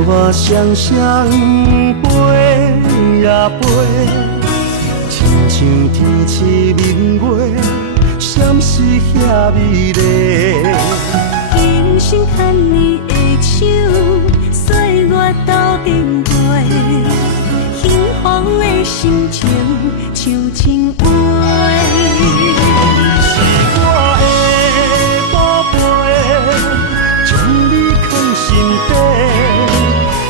我双双飞呀飞，亲像天赐明月，闪烁遐美丽。今生牵你的手，岁月斗阵过，幸福的心情像情话。你是我的宝贝，将你藏心底，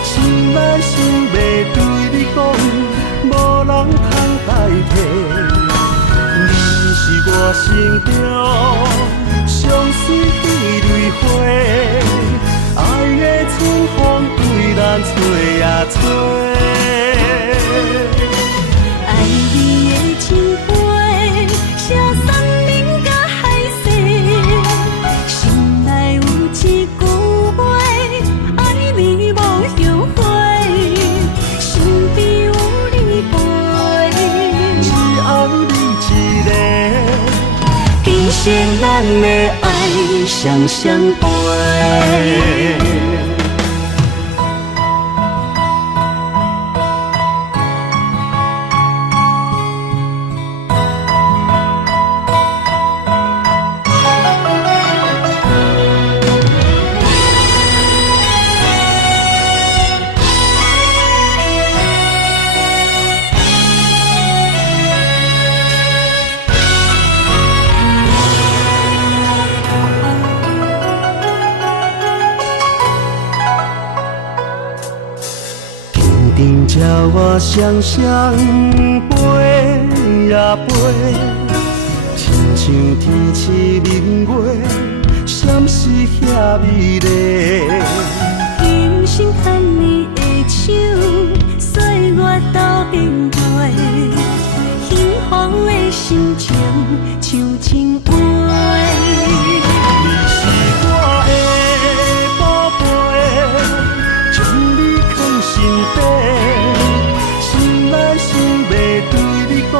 想来想袂对你讲，无人通代替。你是我心中上水的蕊花，爱的春风对咱吹呀吹。爱你的情杯，写山明甲海誓，心内有一句话，爱你无后悔，身边有你陪，只爱你一个。今生咱的爱双双陪。定叫我双双飞呀飞，亲像天赐明月，闪烁遐美丽。今生牵你的手，岁月斗阵过，幸福的心情像情话。你是我的宝贝，将你藏心底。心内想袂对你讲，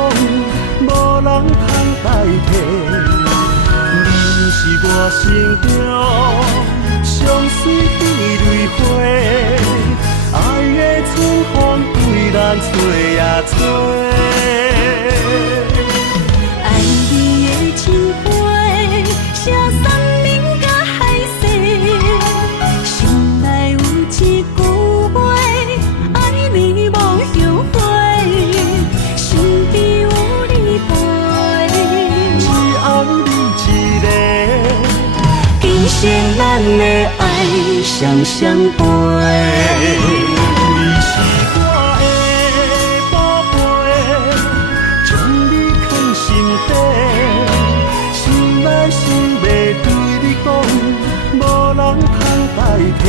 无人通代替。你是我心中上水的蕊花，爱的春风对咱吹呀吹。爱你的情杯，写山明甲海誓，心内有一句话，爱你无后悔，身边有你陪，只爱你一个。今生咱的爱双双陪。你是我的宝贝，将你藏心底，想来想袂对你讲，无人通代替。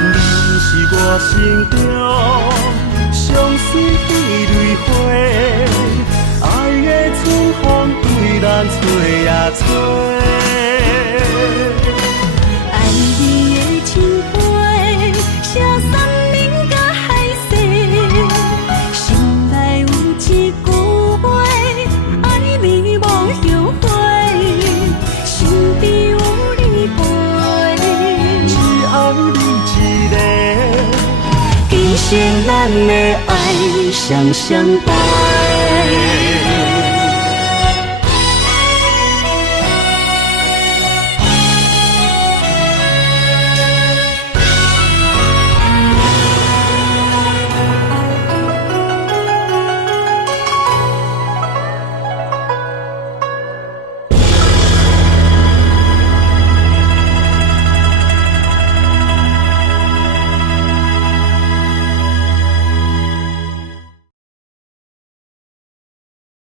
你是我心中上水的蕊花，爱的春风对咱吹呀吹。爱你的情杯，写山明甲海誓，心内有一句话，爱你无后悔，身边有你陪，只爱你一个。今生咱的爱双双陪。